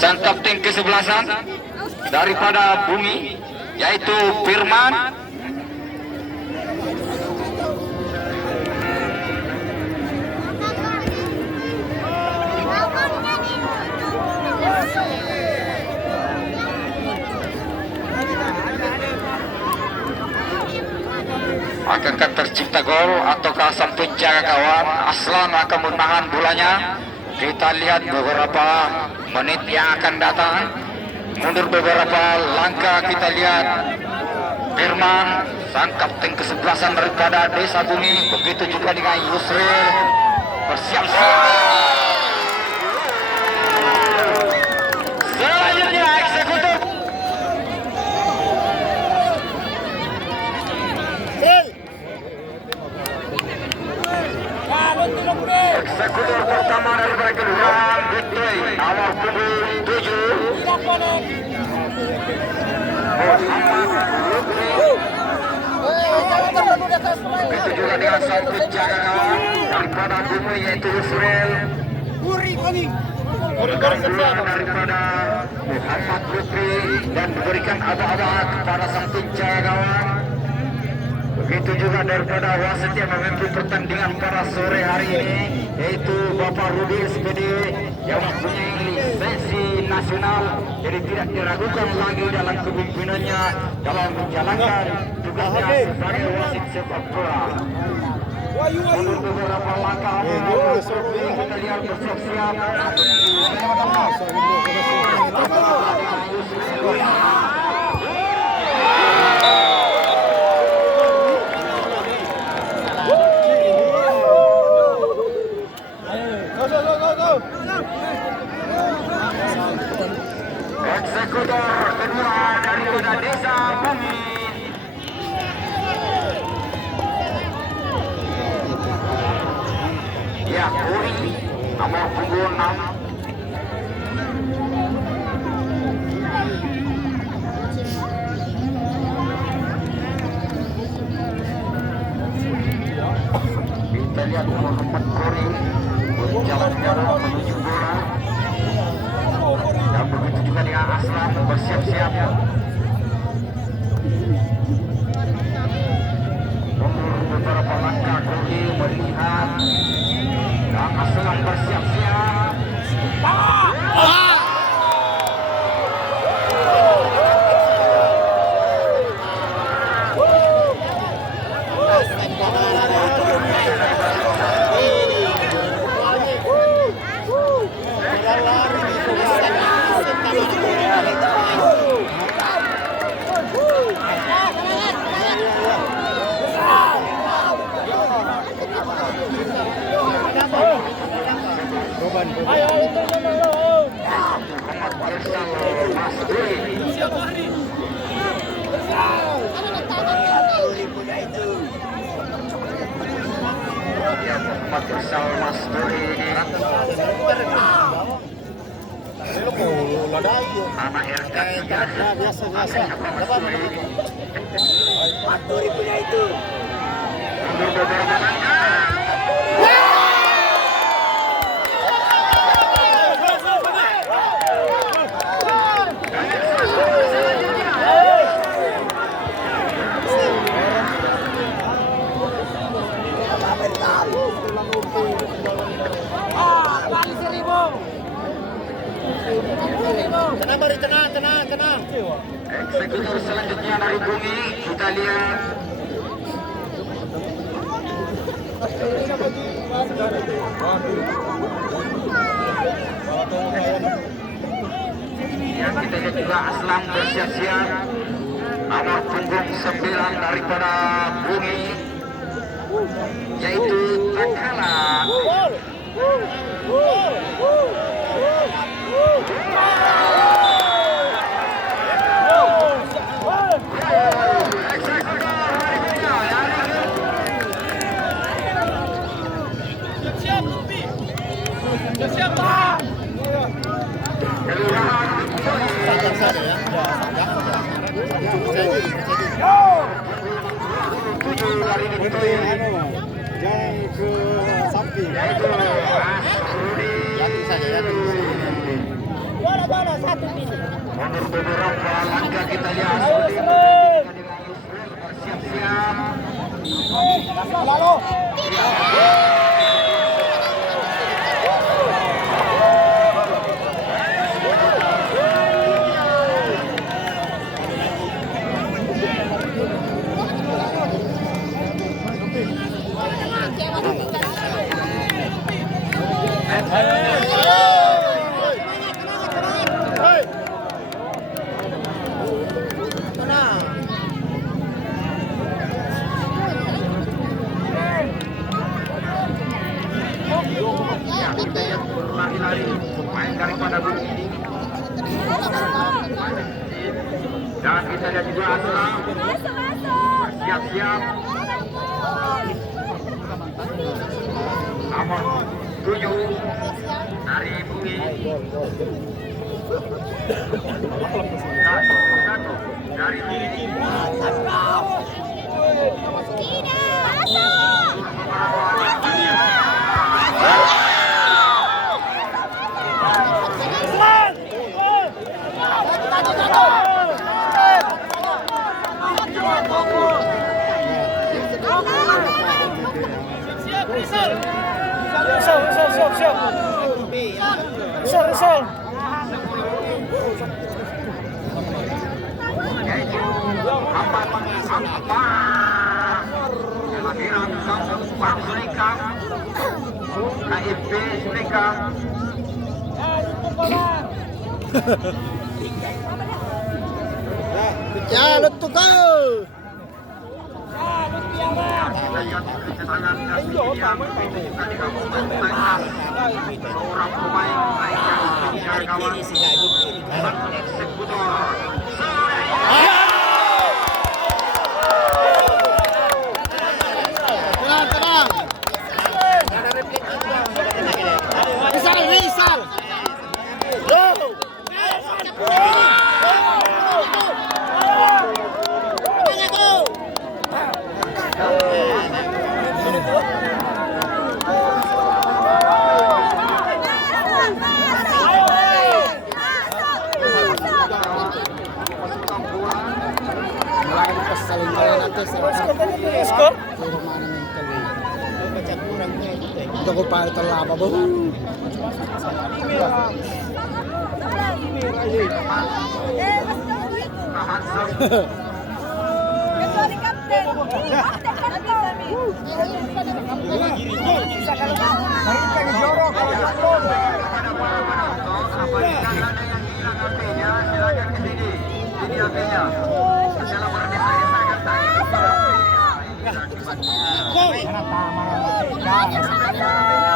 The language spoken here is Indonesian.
sang kapten kesebelasan daripada Bumi, yaitu Firman. Akankah tercipta gol ataukah sang penjaga gawang Aslan akan menahan bolanya? Kita lihat beberapa menit yang akan datang. Mundur beberapa langkah, kita lihat Firman, sang kapten kesebelasan daripada Desa Bumi, begitu juga dengan Yusril bersiap-siap. Selanjutnya eksekutor. Eksekutor pertama daripada Kelurahan Butui, nomor punggung 7. Begitu juga dengan sang penjaga gawang daripada Bumi, yaitu Yusril. Keluar daripada Muhammad Lutfi dan diberikan aba-aba kepada sang penjaga gawang. Begitu juga daripada wasit yang memimpin pertandingan pada sore hari ini, yaitu Bapak Rudi SPD yang mempunyai lisensi nasional, jadi tidak diragukan lagi dalam kepemimpinannya dalam menjalankan tugasnya sebagai wasit sepak bola. Untuk beberapa langkah kita lihat bersiap-siap. Eksekutor kedua daripada Desa Bumi. Ya, Uri, nomor punggung 6. Kita lihat Muhammad Kori berjalan-jalan menuju bola. Dan begitu juga dengan Aslan bersiap-siap. Mundur beberapa langkah, Kori melihat. Dan Aslan bersiap-siap. Anak RK biasa. Paturi punya itu. Tenang. Eksekutor selanjutnya dari Bumi, kita lihat. Yang kita lihat juga Aslam bersiap-siap, nomor punggung 9 daripada Bumi, yaitu Takala. Yaitu beberapa langkah kita lihat dengan Yusuf bersiap-siap. Kita yang berlari-lari main daripada bumi ini. Dan kita lihat juga Asla siap-siap. Nomor 7 dari bumi. Satu dari bumi. Misal. Kelahiran kampung Bang Sulika, KIP Sulika. Ya, let's go. Rizal. Skor? Ito ko pa ito laba ba? Silakan